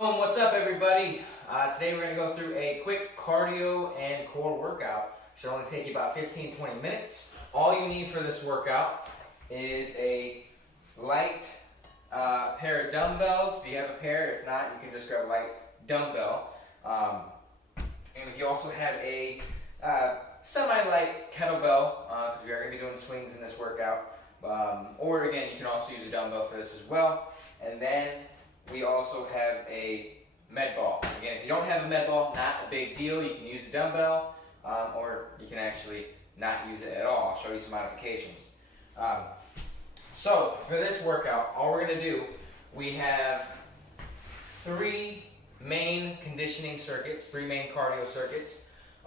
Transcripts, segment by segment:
What's up everybody? Today we're going to go through a quick cardio and core workout. Should only take you about 15-20 minutes. All you need for this workout is a light pair of dumbbells. If you have a pair, if not, you can just grab a light dumbbell. And if you also have a semi-light kettlebell, because we are going to be doing swings in this workout, or again, you can also use a dumbbell for this as well. And then we also have a med ball. Again, if you don't have a med ball, not a big deal. You can use a dumbbell, or you can actually not use it at all. I'll show you some modifications. So for this workout, all we're going to do, we have 3 main conditioning circuits, 3 main cardio circuits.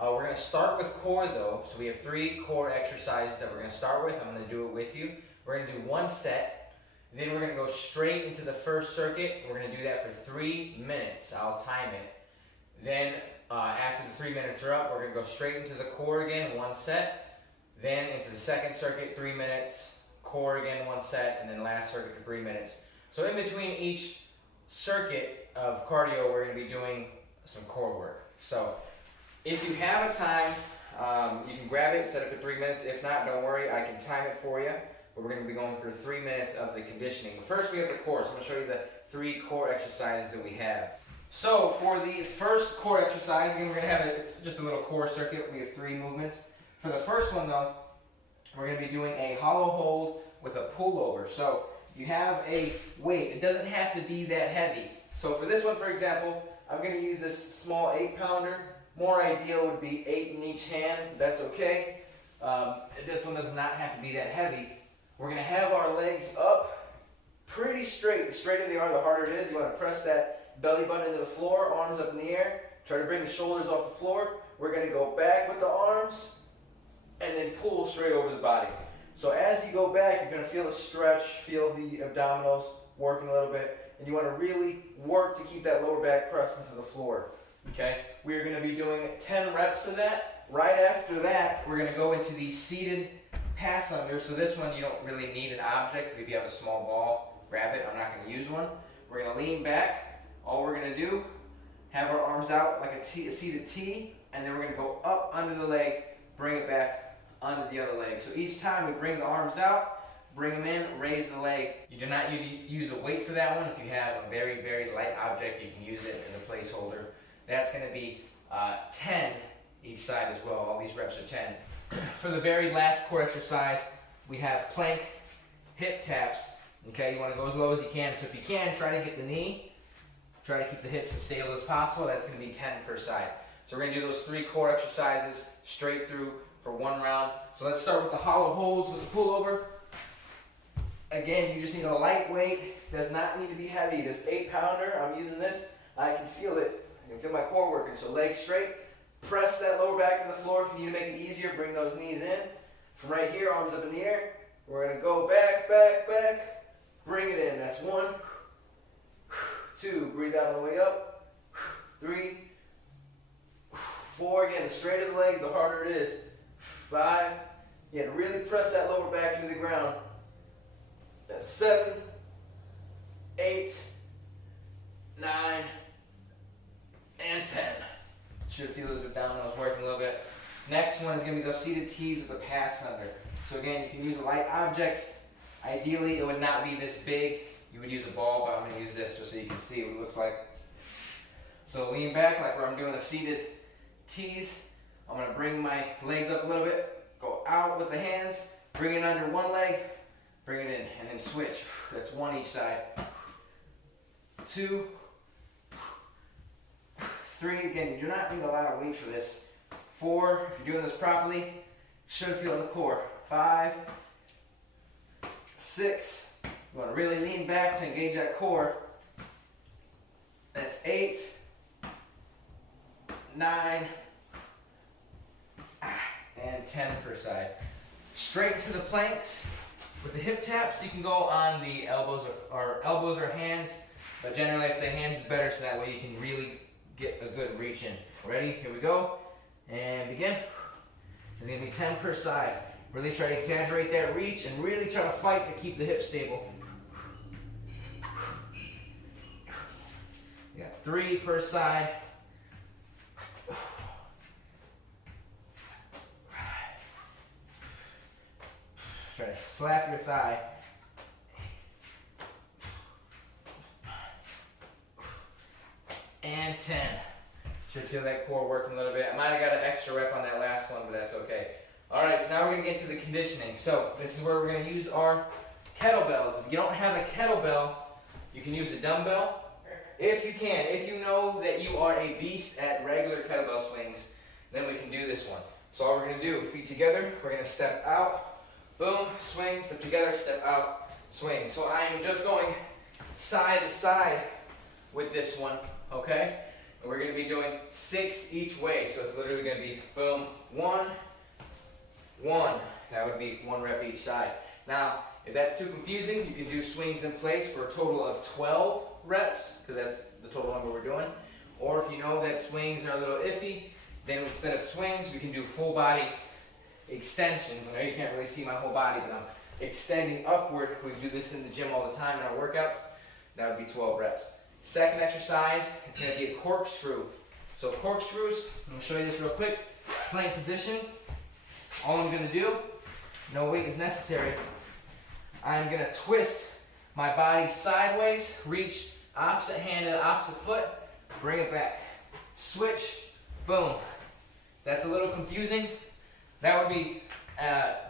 We're going to start with core though, so we have 3 core exercises that we're going to start with. I'm going to do it with you. We're going to do 1 set, then we're going to go straight into the first circuit. We're going to do that for 3 minutes. I'll time it. Then after the 3 minutes are up, we're going to go straight into the core again, 1 set, then into the second circuit, 3 minutes, core again, 1 set, and then last circuit for 3 minutes. So in between each circuit of cardio, we're going to be doing some core work. So if you have a time, you can grab it, set it for 3 minutes. If not, don't worry, I can time it for you. But we're going to be going through 3 minutes of the conditioning. But first we have the core, so I'm going to show you the 3 core exercises that we have. So for the first core exercise, again, we're going to have it's just a little core circuit. We have 3 movements. For the first one though, we're going to be doing a hollow hold with a pullover. So you have a weight. It doesn't have to be that heavy. So for this one, for example, I'm going to use this small 8-pounder. More ideal would be 8 in each hand. That's okay. This one does not have to be that heavy. We're going to have our legs up pretty straight. The straighter they are, the harder it is. You want to press that belly button into the floor, arms up in the air. Try to bring the shoulders off the floor. We're going to go back with the arms and then pull straight over the body. So as you go back, you're going to feel the stretch, feel the abdominals working a little bit. And you want to really work to keep that lower back pressed into the floor. Okay? We're going to be doing 10 reps of that. Right after that, we're going to go into the seated pass under. So this one, you don't really need an object. If you have a small ball, grab it. I'm not going to use one. We're going to lean back. All we're going to do, have our arms out like a seated T, and then we're going to go up under the leg, bring it back under the other leg. So each time we bring the arms out, bring them in, raise the leg. You do not use a weight for that one. If you have a very, very light object, you can use it as a placeholder. That's going to be 10 each side as well. All these reps are 10. For the very last core exercise, we have plank hip taps. Okay, you want to go as low as you can. So if you can, try to get the knee, try to keep the hips as stable as possible. That's going to be 10 per side. So we're going to do those 3 core exercises straight through for 1 round. So let's start with the hollow holds with the pullover. Again, you just need a light weight. Does not need to be heavy. This 8-pounder, I'm using this. I can feel it. I can feel my core working. So legs straight. Press that lower back to the floor. If you need to make it easier, bring those knees in. From right here, arms up in the air. We're going to go back, back, back. Bring it in. That's 1, 2. Breathe out on the way up. 3, 4. Again, the straighter the legs, the harder it is. 5. You have to really press that lower back into the ground. That's 7, 8, 9, and 10. Should feel those abdominals working a little bit. Next one is going to be those seated T's with a pass under. So again, you can use a light object. Ideally, it would not be this big. You would use a ball, but I'm going to use this just so you can see what it looks like. So lean back like where I'm doing the seated T's. I'm going to bring my legs up a little bit. Go out with the hands. Bring it under one leg. Bring it in, and then switch. That's 1 each side. 2, 3, again, you do not need a lot of weight for this. 4, if you're doing this properly, should feel the core. 5, 6, you want to really lean back to engage that core. That's 8, 9, and 10 per side. Straight to the planks. With the hip taps, you can go on the elbows or hands, but generally I'd say hands is better so that way you can really get a good reach in. Ready? Here we go. And begin. There's going to be 10 per side. Really try to exaggerate that reach and really try to fight to keep the hips stable. You got 3 per side. Try to slap your thigh. And 10. Should feel that core working a little bit. I might have got an extra rep on that last one, but that's okay. All right, so now we're gonna get to the conditioning. So this is where we're gonna use our kettlebells. If you don't have a kettlebell, you can use a dumbbell. If you can, if you know that you are a beast at regular kettlebell swings, then we can do this one. So all we're gonna do, feet together, we're gonna step out, boom, swing, step together, step out, swing. So I am just going side to side with this one, okay? And we're gonna be doing 6 each way. So it's literally gonna be boom, 1, 1. That would be 1 rep each side. Now, if that's too confusing, you can do swings in place for a total of 12 reps, because that's the total number we're doing. Or if you know that swings are a little iffy, then instead of swings, we can do full body extensions. I know you can't really see my whole body, but I'm extending upward. We do this in the gym all the time in our workouts. That would be 12 reps. Second exercise, it's going to be a corkscrew. So corkscrews, I'm going to show you this real quick. Plank position. All I'm going to do, no weight is necessary. I'm going to twist my body sideways, reach opposite hand to the opposite foot, bring it back. Switch, boom. That's a little confusing. That would be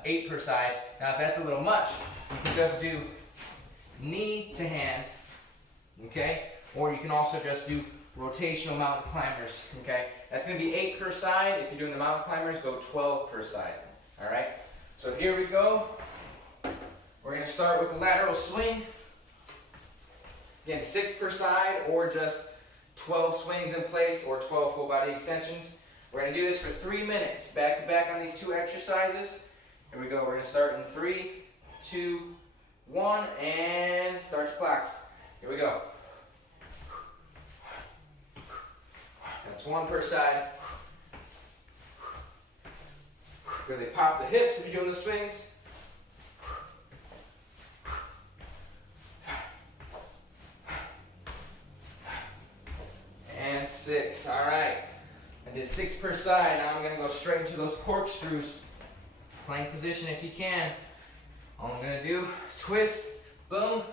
8 per side. Now if that's a little much, you can just do knee to hand, okay? Or you can also just do rotational mountain climbers, okay? That's gonna be 8 per side. If you're doing the mountain climbers, go 12 per side, all right? So here we go. We're gonna start with the lateral swing. Again, 6 per side, or just 12 swings in place, or 12 full body extensions. We're gonna do this for 3 minutes, back to back on these 2 exercises. Here we go, we're gonna start in 3, 2, 1, and start your clocks. Here we go. That's 1 per side. Really pop the hips if you're doing the swings. And 6, all right. I did 6 per side. Now I'm gonna go straight into those corkscrews. Plank position if you can. All I'm gonna do, twist, boom,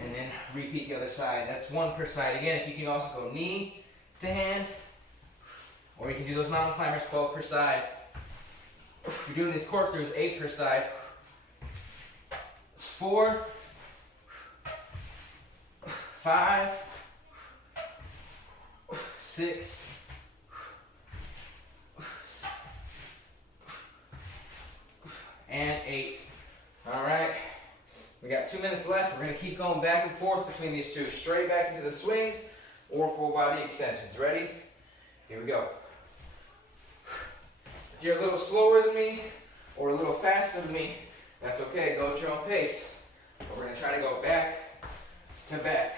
and then repeat the other side. That's 1 per side. Again, if you can also go knee to hand, or you can do those mountain climbers, 12 per side. If you're doing these corkscrews, 8 per side. It's 4, 5, 6, and 8. All right, we got 2 minutes left. We're gonna keep going back and forth between these two, straight back into the swings or full body extensions. Ready? Here we go. If you're a little slower than me or a little faster than me, that's okay, go at your own pace. But we're gonna try to go back to back.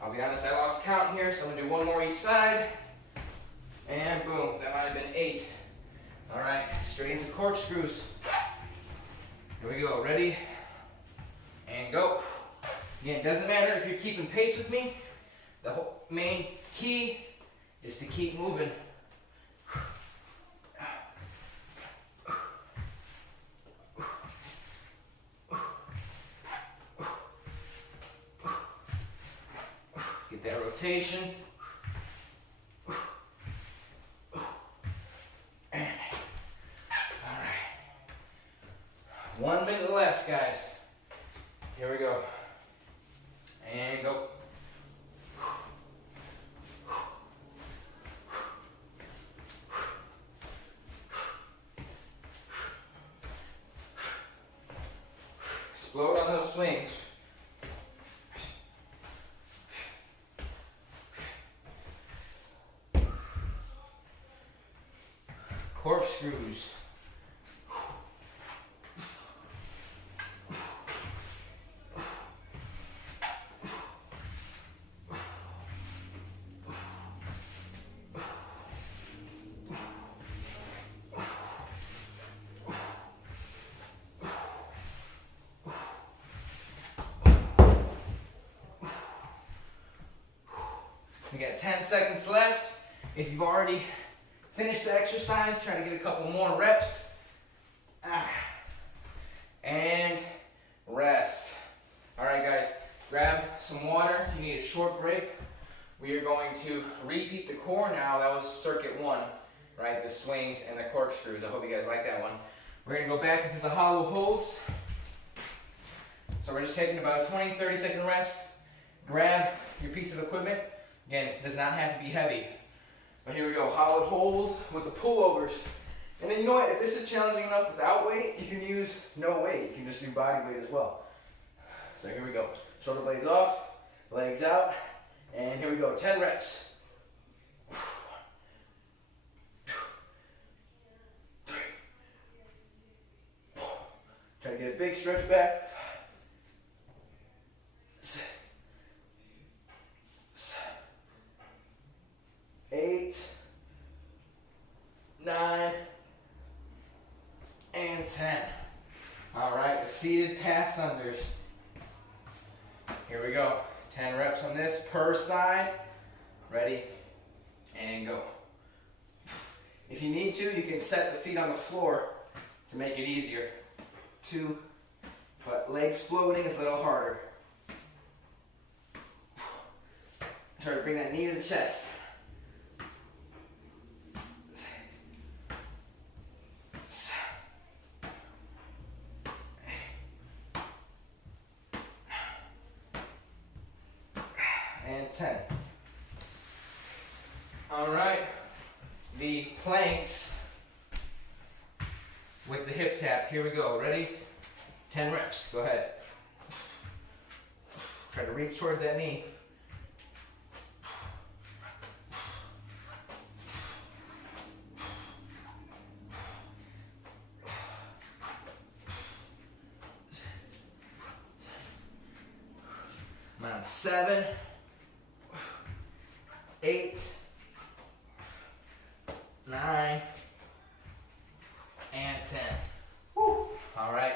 I'll be honest, I lost count here, so I'm gonna do 1 more each side. And boom, that might have been 8. All right, straight into corkscrews. Here we go, ready? And go. Again, it doesn't matter if you're keeping pace with me. The whole main key is to keep moving. Get that rotation. And, all right. 1 minute left, guys. Here we go. And go. Explode on those swings. Corkscrews. We got 10 seconds left. If you've already finished the exercise, try to get a couple more reps. And rest. All right, guys, grab some water if you need a short break. We are going to repeat the core now. That was circuit 1, right? The swings and the corkscrews. I hope you guys like that one. We're going to go back into the hollow holds. So we're just taking about a 20-30 second rest. Grab your piece of equipment. Again, it does not have to be heavy. But here we go, hollow holds with the pullovers. And then you know what, if this is challenging enough without weight, you can use no weight. You can just do body weight as well. So here we go. Shoulder blades off, legs out, and here we go, 10 reps. Try to get a big stretch back. 8, 9, and 10. All right, the seated pass unders. Here we go. 10 reps on this per side. Ready, and go. If you need to, you can set the feet on the floor to make it easier. 2, but legs floating is a little harder. Try to bring that knee to the chest. 10. All right, the planks with the hip tap. Here we go. Ready? 10 reps. Go ahead. Try to reach towards that knee. I'm on 7, 8, 9, and 10. Woo. All right.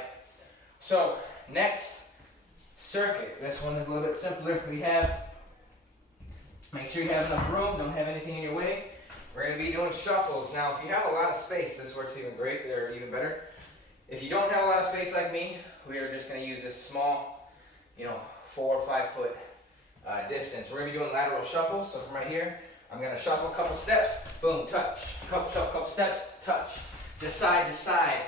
So next circuit. This one is a little bit simpler. Make sure you have enough room. Don't have anything in your way. We're going to be doing shuffles. Now, if you have a lot of space, this works even great or even better. If you don't have a lot of space like me, we are just going to use this small, 4 or 5 foot distance. We're going to be doing lateral shuffle. So from right here, I'm going to shuffle a couple steps, boom, touch. Couple steps, touch. Just side to side.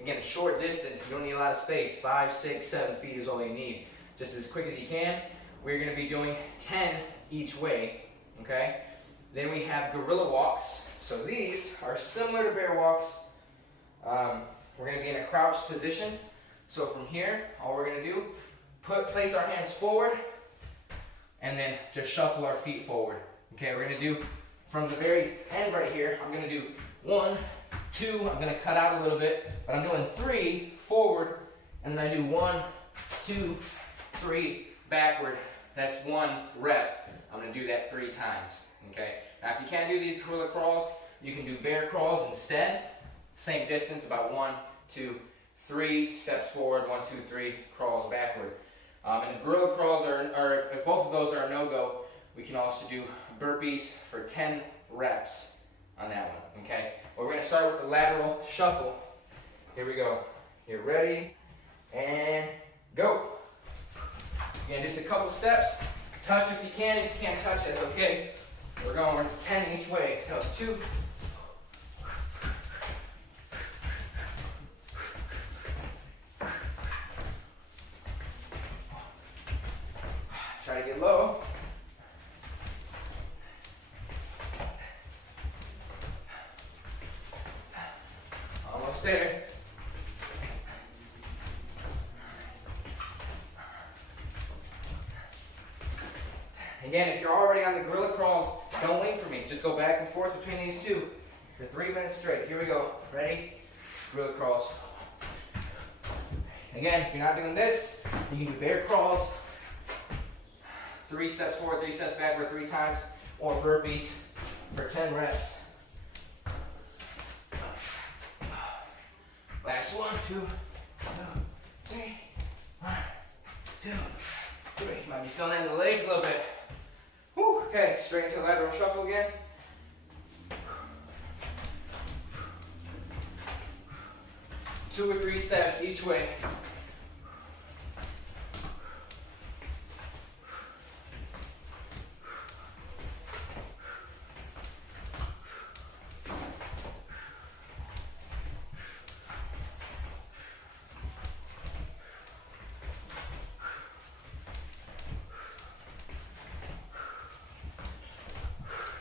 Again, a short distance. You don't need a lot of space. 5, 6, 7 feet is all you need. Just as quick as you can. We're going to be doing 10 each way. Okay. Then we have gorilla walks. So these are similar to bear walks. We're going to be in a crouched position. So from here, all we're going to do, place our hands forward, and then just shuffle our feet forward. Okay, we're going to do from the very end right here. I'm going to do 1, 2. I'm going to cut out a little bit, but I'm doing 3 forward, and then I do 1, 2, 3 backward. That's 1 rep. I'm going to do that 3 times. Okay. Now, if you can't do these gorilla crawls, you can do bear crawls instead. Same distance, about 1, 2, 3 steps forward, 1, 2, 3 crawls backward. And if gorilla crawls if both of those are a no-go, we can also do burpees for 10 reps on that one. Okay. Well, we're going to start with the lateral shuffle. Here we go. Get ready and go. Again, just a couple steps. Touch if you can. If you can't touch, that's okay. We're going 10 each way. That was 2. Try to get low. Almost there. Again, if you're already on the gorilla crawls, don't wait for me. Just go back and forth between these two for 3 minutes straight. Here we go. Ready? Gorilla crawls. Again, if you're not doing this, you can do bear crawls. 3 steps forward, 3 steps backward, 3 times, or burpees for 10 reps. Last 1, 2, 3. 1, 2, 3. Might be feeling it in the legs a little bit. Whew. Okay, straight into lateral shuffle again. Two or three steps each way.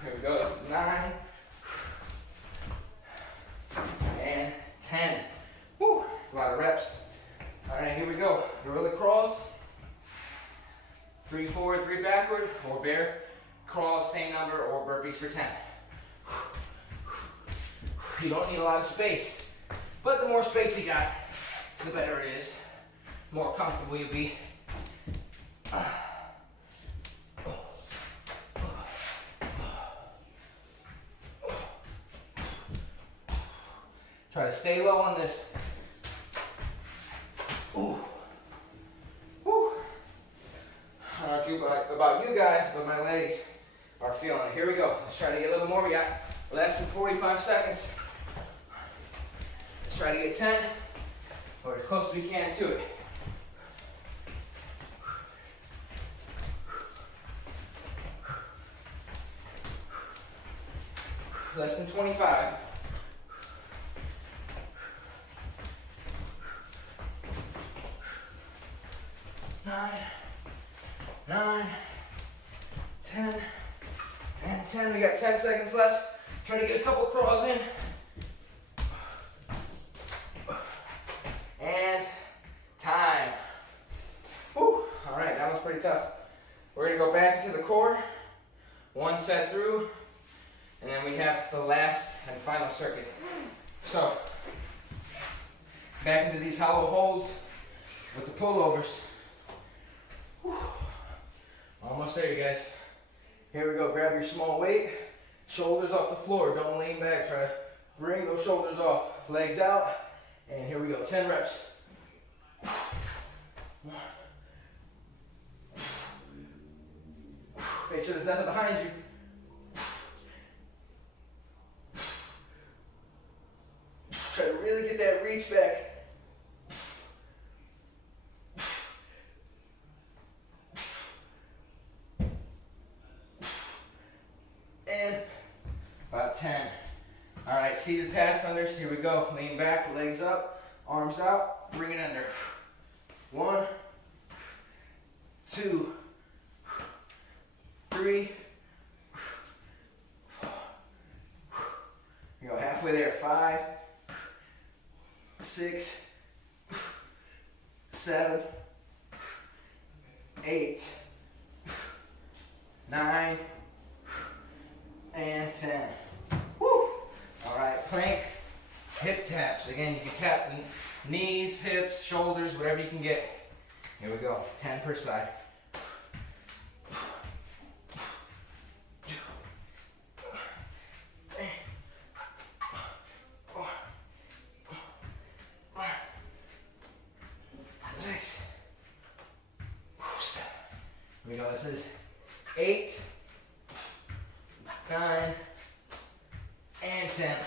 Here we go, this is 9 and 10. Woo, it's a lot of reps. All right, here we go. Gorilla crawls, 3 forward, 3 backward, or bear crawls, same number, or burpees for 10. You don't need a lot of space, but the more space you got, the better it is. The more comfortable you'll be. Try to stay low on this. Ooh. Woo. I don't know about you guys, but my legs are feeling it. Here we go. Let's try to get a little more. We got less than 45 seconds. Let's try to get 10, or as close as we can to it. Less than 25. 9, 10, and 10. We got 10 seconds left. Try to get a couple crawls in. And time. Whew. All right, that was pretty tough. We're gonna go back into the core. 1 set through, and then we have the last and final circuit. So, back into these hollow holds with the pullovers. Whew. Almost there, you guys. Here we go. Grab your small weight. Shoulders off the floor. Don't lean back. Try to bring those shoulders off. Legs out. And here we go. 10 reps. Make sure there's nothing behind you. Try to really get that reach back. And about 10. All right, seated past unders. Here we go. Lean back, legs up, arms out, bring it under. 1, 2, 3. You go halfway there. 5, 6, 7, 8, 9, and 10. Woo! All right, plank, hip taps. Again, you can tap the knees, hips, shoulders, whatever you can get. Here we go, 10 per side. Here we go, this is 8, 9, and 10.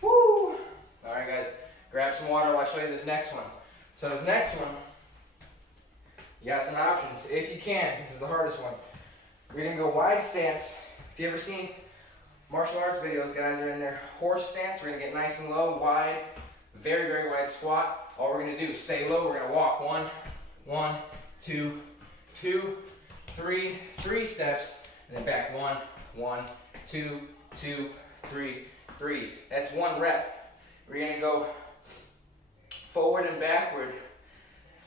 Woo! All right, guys, grab some water while I show you this next one. So this next one, you got some options. If you can, this is the hardest one. We're gonna go wide stance. If you ever seen martial arts videos, guys are in their horse stance. We're gonna get nice and low, wide, very, very wide squat. All we're gonna do is stay low. We're gonna walk 1, 2, 2, 3, 3 steps, and then back 1, 2, 2, 3, 3. That's 1 rep. We're gonna go forward and backward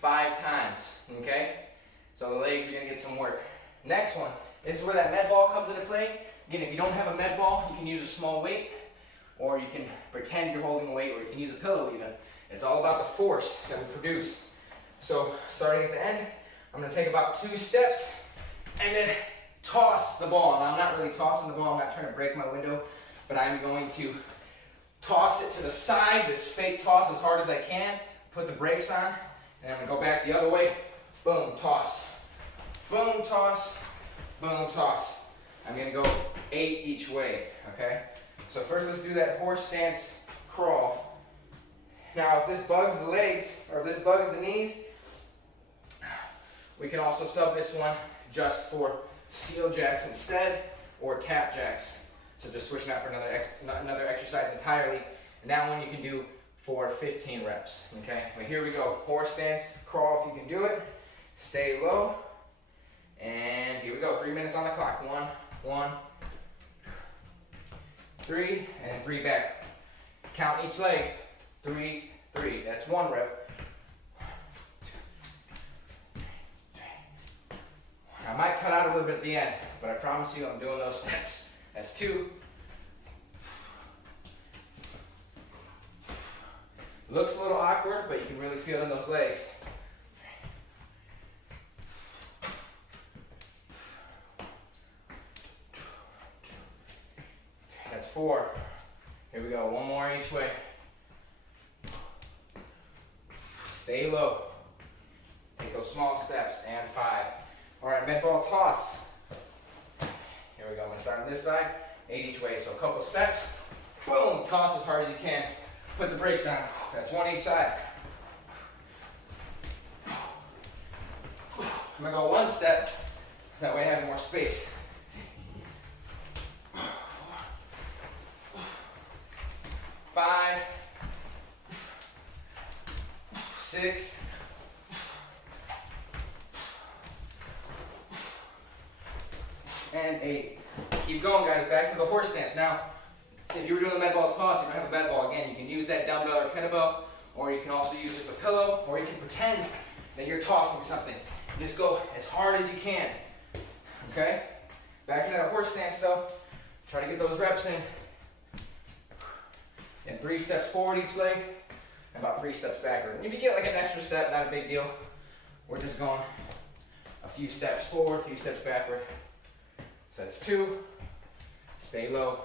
5 times, okay? So the legs are gonna get some work. Next one, this is where that med ball comes into play. Again, if you don't have a med ball, you can use a small weight, or you can pretend you're holding a weight, or you can use a pillow even. It's all about the force that we produce. So starting at the end, I'm gonna take about 2 steps, and then toss the ball. Now I'm not really tossing the ball, I'm not trying to break my window, but I'm going to toss it to the side, this fake toss as hard as I can, put the brakes on, and I'm gonna go back the other way, boom, toss. Boom, toss, boom, toss. I'm gonna go 8 each way, okay? So first let's do that horse stance crawl. Now if this bugs the legs, or if this bugs the knees, we can also sub this one just for seal jacks instead, or tap jacks. So just switching out for another exercise entirely. And that one you can do for 15 reps, okay? But here we go, horse stance crawl if you can do it. Stay low, and here we go, 3 minutes on the clock. 1, 3, and 3 back. Count each leg, 3, 3. That's 1 rep. I might cut out a little bit at the end, but I promise you I'm doing those steps. That's 2. Looks a little awkward, but you can really feel it in those legs. That's 4. Here we go, 1 more each way. Stay low. Take those small steps, and 5. All right, med ball toss. Here we go, I'm gonna start on this side, 8 each way. So a couple steps, boom, toss as hard as you can. Put the brakes on, that's 1 each side. I'm gonna go 1 step, so that way I have more space. 5, 6, 8. Keep going, guys. Back to the horse stance. Now, if you were doing the med ball toss, if you don't have a med ball, again, you can use that dumbbell or kettlebell, or you can also use just a pillow, or you can pretend that you're tossing something. And just go as hard as you can. Okay? Back to that horse stance, though. Try to get those reps in. And 3 steps forward each leg, and about 3 steps backward. And if you get like an extra step, not a big deal. We're just going a few steps forward, a few steps backward. So that's 2. Stay low.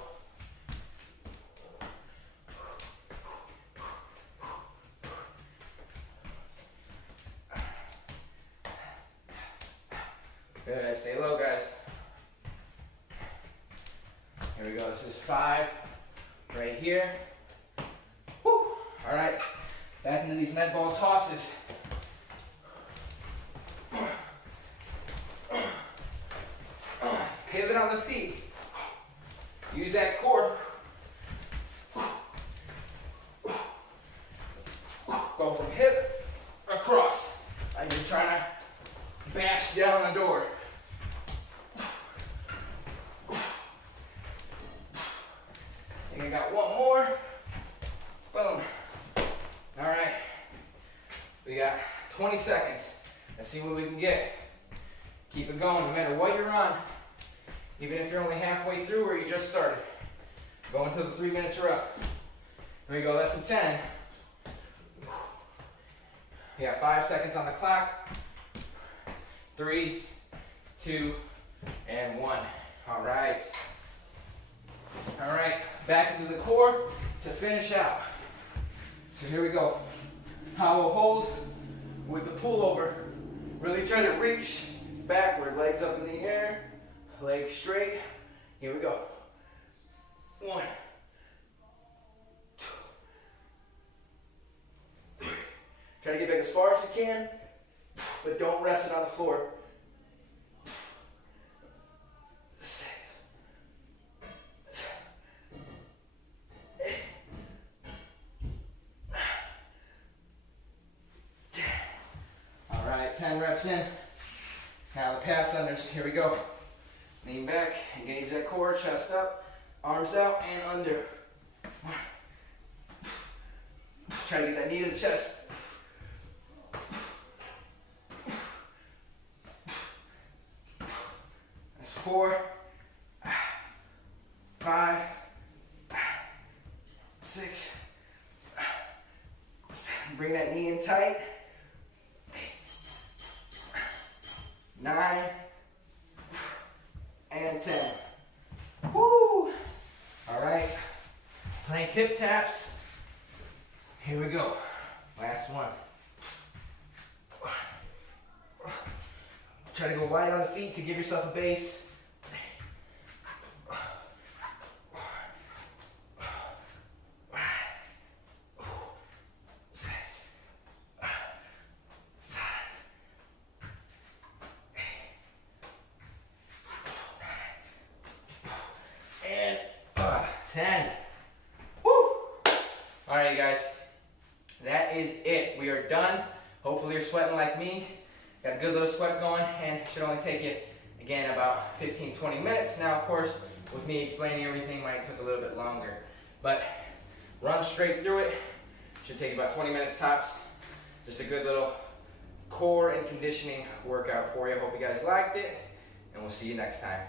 Good, stay low, guys. Here we go, this is 5 right here. Woo. All right, back into these med ball tosses. Pivot on the feet. Use that core. Go from hip across. Like you're trying to bash down the door. And I got 1 more. Boom. All right. We got 20 seconds. Let's see what we can get. Keep it going no matter what you're on. Even if you're only halfway through or you just started. Go until the 3 minutes are up. Here we go, less than 10. We got 5 seconds on the clock. 3, 2, and 1. All right. All right, back into the core to finish out. So here we go. Hollow hold with the pullover. Really try to reach backward, legs up in the air, legs straight. Here we go. 1, 2, 3. Try to get back as far as you can, but don't rest it on the floor. 6, 7, 8, 9, 10. All right, 10 reps in. Now the pass unders, here we go. Lean back, engage that core, chest up, arms out and under. Try to get that knee to the chest. That's 4, 5, 6, 7. Bring that knee in tight. 9, and 10. Woo! All right, plank hip taps. Here we go. Last one. Try to go wide on the feet to give yourself a base. that is it. We are done. Hopefully you're sweating like me. Got a good little sweat going, and it should only take you, again, about 15-20 minutes. Now, of course, with me explaining everything, might take a little bit longer. But run straight through it. Should take about 20 minutes tops. Just a good little core and conditioning workout for you. Hope you guys liked it, and we'll see you next time.